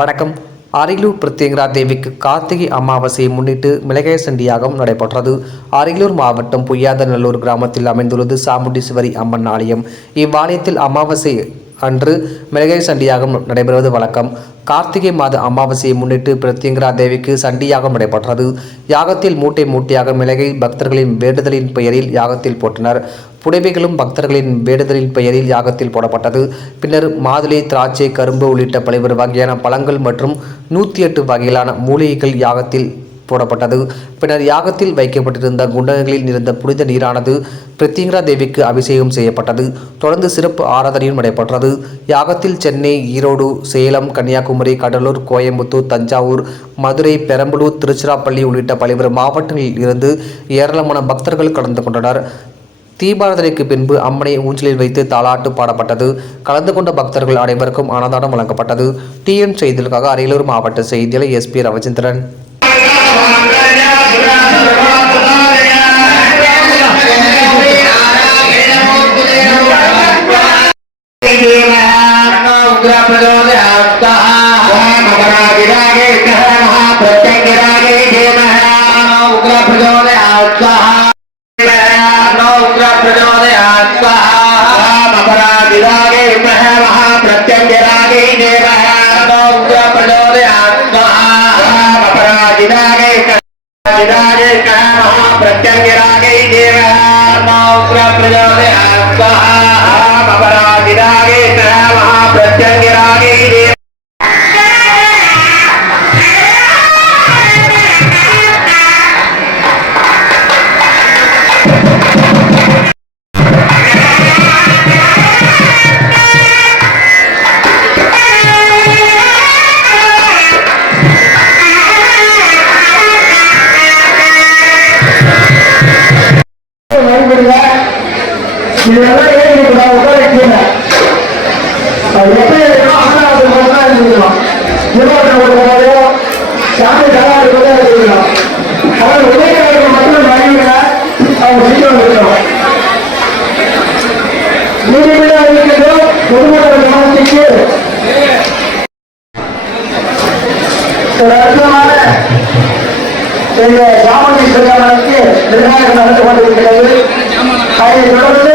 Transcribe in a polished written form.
வணக்கம். அரியலூர் பிரத்யங்கரா தேவிக்கு கார்த்திகை அமாவாசையை முன்னிட்டு மிளகாய் சண்டி யாகம் நடைபெற்றது. அரியலூர் மாவட்டம் புய்யாதநல்லூர் கிராமத்தில் அமைந்துள்ளது சாமுண்டீஸ்வரி அம்மன் ஆலயம். இவ்வாலயத்தில் அமாவாசை அன்று மிளகாய் சண்டி யாகம் நடைபெறுவது வழக்கம். கார்த்திகை மாத அமாவாசையை முன்னிட்டு பிரத்யங்கரா தேவிக்கு சண்டி யாகம் நடைபெற்றது. யாகத்தில் மூட்டை மூட்டையாக மிளகை பக்தர்களின் வேண்டுதலின் பெயரில் யாகத்தில் போட்டனர். புடவைகளும் பக்தர்களின் வேண்டுதலின் பெயரில் யாகத்தில் போடப்பட்டது. பின்னர் மாதுளை, திராட்சை, கரும்பு உள்ளிட்ட பல்வேறு வகையான பழங்கள் மற்றும் 108 வகையிலான மூலிகைகள் யாகத்தில் போடப்பட்டது. பின்னர் யாகத்தில் வைக்கப்பட்டிருந்த குண்டங்களில் இருந்த புனித நீரானது பிரத்யங்கரா தேவிக்கு அபிஷேகம் செய்யப்பட்டது. தொடர்ந்து சிறப்பு ஆராதனையும் நடைபெற்றது. யாகத்தில் சென்னை, ஈரோடு, சேலம், கன்னியாகுமரி, கடலூர், கோயம்புத்தூர், தஞ்சாவூர், மதுரை, பெரம்பலூர், திருச்சிராப்பள்ளி உள்ளிட்ட பல்வேறு மாவட்டங்களில் இருந்து ஏராளமான பக்தர்கள் கலந்து கொண்டனர். தீபாராதனைக்கு பின்பு அம்மனை ஊஞ்சலில் வைத்து தாலாட்டு பாடப்பட்டது. கலந்து கொண்ட பக்தர்கள் அனைவருக்கும் அன்னதானம் வழங்கப்பட்டது. டிஎன் செய்திகளுக்காக அரியலூர் மாவட்ட செய்தியாளர் எஸ்பி ரவிச்சந்திரன். சாமுண்டீஸ்வரனுக்கு நிர்வாகம் நடந்து கொண்டிருக்கிறது. அதை தொடர்ந்து